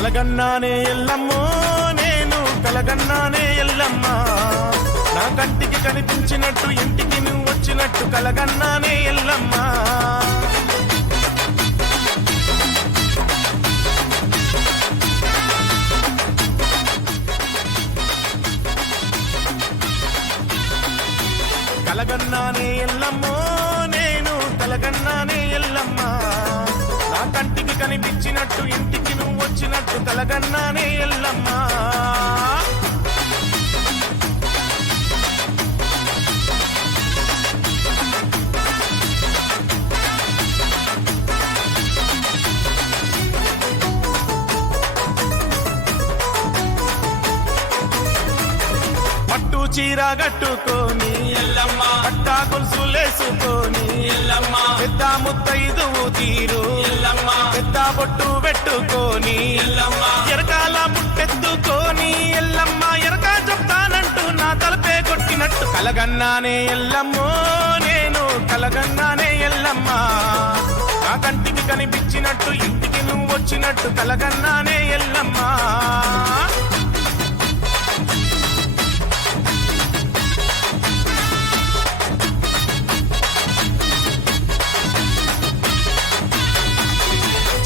కలగన్నానే ఎల్లమ్మో నేను కలగన్నానే ఎల్లమ్మ, నా కంటికి కనిపించినట్టు ఇంటికి నువ్వు వచ్చినట్టు కలగన్నానే ఎల్లమ్మ. కలగన్నానే ఎల్లమ్మో నేను కలగన్నానే ఎల్లమ్మ, నా కంటికి కనిపించినట్టు ఇంటికి నువ్వు వచ్చినట్టు కలగన్నానే ఎల్లమ్మ. పట్టు చీర కట్టుకొని ఎల్లమ్మ పట్టా గొలుసులేసుకొని ఎల్లమ్మ పెద్ద ముత్తైదువు తీరు ఎల్లమ్మ పెద్ద బొట్టు పెట్టుకొని ఎల్లమ్మ ఎరకాల ముట్టెత్తుకొని ఎల్లమ్మ ఎరకా చెప్తానంటూ నా తలపే కొట్టినట్టు కలగన్నానే ఎల్లమ్మో నేను కలగన్నానే ఎల్లమ్మ, నా కంటికి కనిపించినట్టు ఇంటికి నువ్వు వచ్చినట్టు కలగన్నానే ఎల్లమ్మ.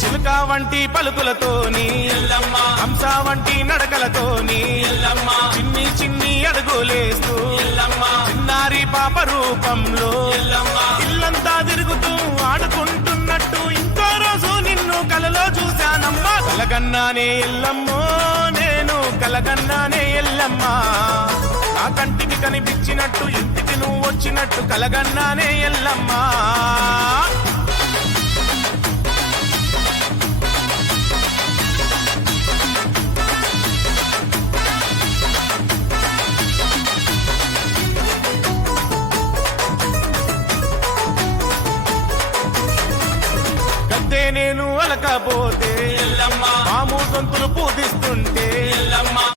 చిలుక వంటి పలుకులతోని ఎల్లమ్మ హంస వంటి నడకలతోని ఎల్లమ్మ చిన్ని చిన్ని అడుగులేస్తూ ఎల్లమ్మ చిన్నారి పాప రూపంలో ఎల్లమ్మ ఇల్లంతా తిరుగుతూ ఆడుకుంటున్నట్టు ఇంకో రోజు నిన్ను కలలో చూశానమ్మా. కలగన్నానే ఎల్లమ్మో నేను కలగన్నానే ఎల్లమ్మ, నా కంటికి కనిపించినట్టు ఇంటికి నువ్వు వచ్చినట్టు కలగన్నానే ఎల్లమ్మ. గద్దే నేను అలకపోతే ఎల్లమ్మ మామూ గొంతులు పూజిస్తుంటే ఎల్లమ్మ